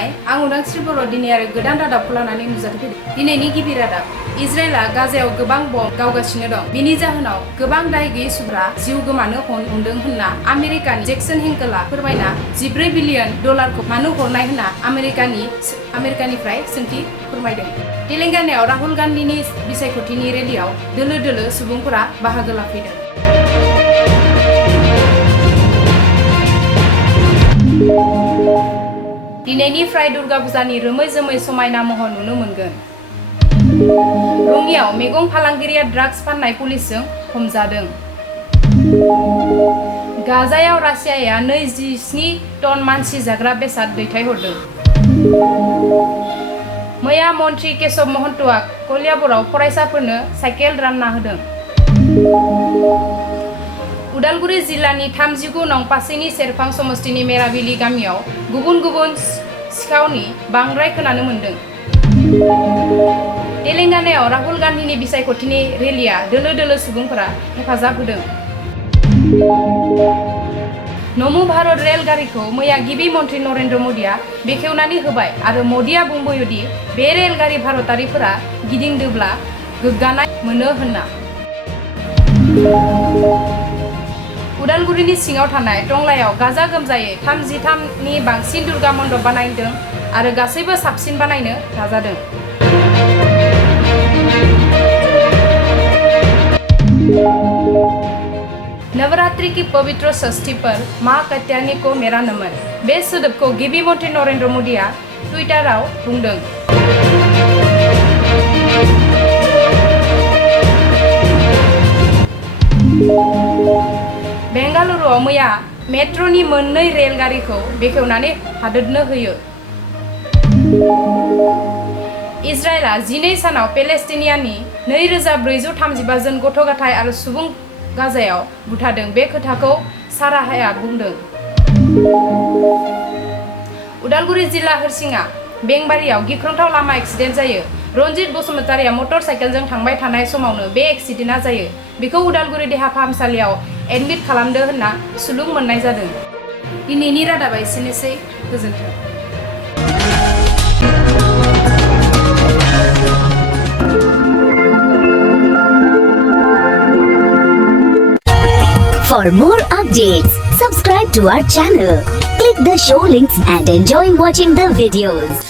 खुलुमबाय आं उदांस्रि बर' दिनै आरो गोदान रादाबखौ लानानै नुजाथिफैदों। दिनैनि गिबि रादाब इजराइलआ गाजायाव गोबां बम गावगासिनो दं। बिनि जाहोनाव गोबां दाय गैयै सुबुंफोरा जिउ गोमानो हमदों होनना आमेरिकानि जेक्सन हेंकेलआ फोरमायना $14 बिलियन मानो हरनाय होनना आमेरिकानिफ्राय सोंथि फोरमायदों। तेलेंगानायाव राहुल गान्धीनि बिसायख'थिनि रेलियाव दोलो दोलो सुबुंफोरा बाहागो लाफैदों। दिनैनिफ्राय दुर्गा फुजानि रोमै जोमै समायना महर नुनो मोनगोन। रङियाव मैगं फालांगिरिया ड्राग्स फाननाय पुलिसजों हमजादों। गाजायाव रासियाया 27 टन मानसि जाग्रा बेसाद दैथायहरदों। मैया मन्त्रि केशव महन्तआ कलियाबराव फरायसाफोरनो साइकेल रानना होदों। उदालगुरि जिल्लानि 39 नं पासेनि सेरफां समष्टिनि मेराबिलि गामियाव गुबुन गुबुन सिखावनि बांद्राय खोनानो मोन्दों। तेलेंगानायाव राहुल गान्धीनि बिसायख'थिनि रेलिया दोलो दोलो सुबुंफोरा हेफाजाब होदों। नमो भारत रेलगारिखौ मैया गिबि मन्त्रि नरेन्द्र मदिया बेखेवनानै होबाय आरो मदिया बुंबोयोदि बे रेलगारि भारतारिफोरा गिदिंदोब्ला गोग्गानाय मोनो होनना। उदालगुरिनि सिङाव थानाय टंलायाव गाजा गोमजायै 33नि बांसिन दुर्गा मण्डप बानायदों आरो गासैबो साबसिन बानायनो नाजादों। नवरात्रि की पवित्र षष्ठी पर मां कात्यायनी को मेरा नमन बे सोदोबखौ गिबि मन्त्रि नरेन्द्र मदिया टुइटाराव बुंदों। बेंगालुरुआव मैया मेट्र'नि मोननै रेलगारिखौ बेखेवनानै हादोरनो होयो। इजराइलआ 12 सानाव पेलेस्टिनियाननि 2435 जन गथ' गथाय आरो सुबुं गाजायाव बुथारदों बे खोथाखौ साराहाया बुंदों। उदालगुरि जिल्ला हरसिङा बेंबारियाव गिख्रंथाव लामा एक्सिडेन्ट जायो। रनजित बसुमतारिया मटर साइकेलजों थांबाय थानाय समावनो बे एक्सिडेन्टआ जायो। बेखौ उदालगुरि देहा फाहामसालियाव एडमिट खालामदो होनना सुलुं मोननाय जादों। दिनैनि रादाबा एसेनोसै। गोजोन्थों। For more updates, subscribe to our channel, click the show links and enjoy watching the videos.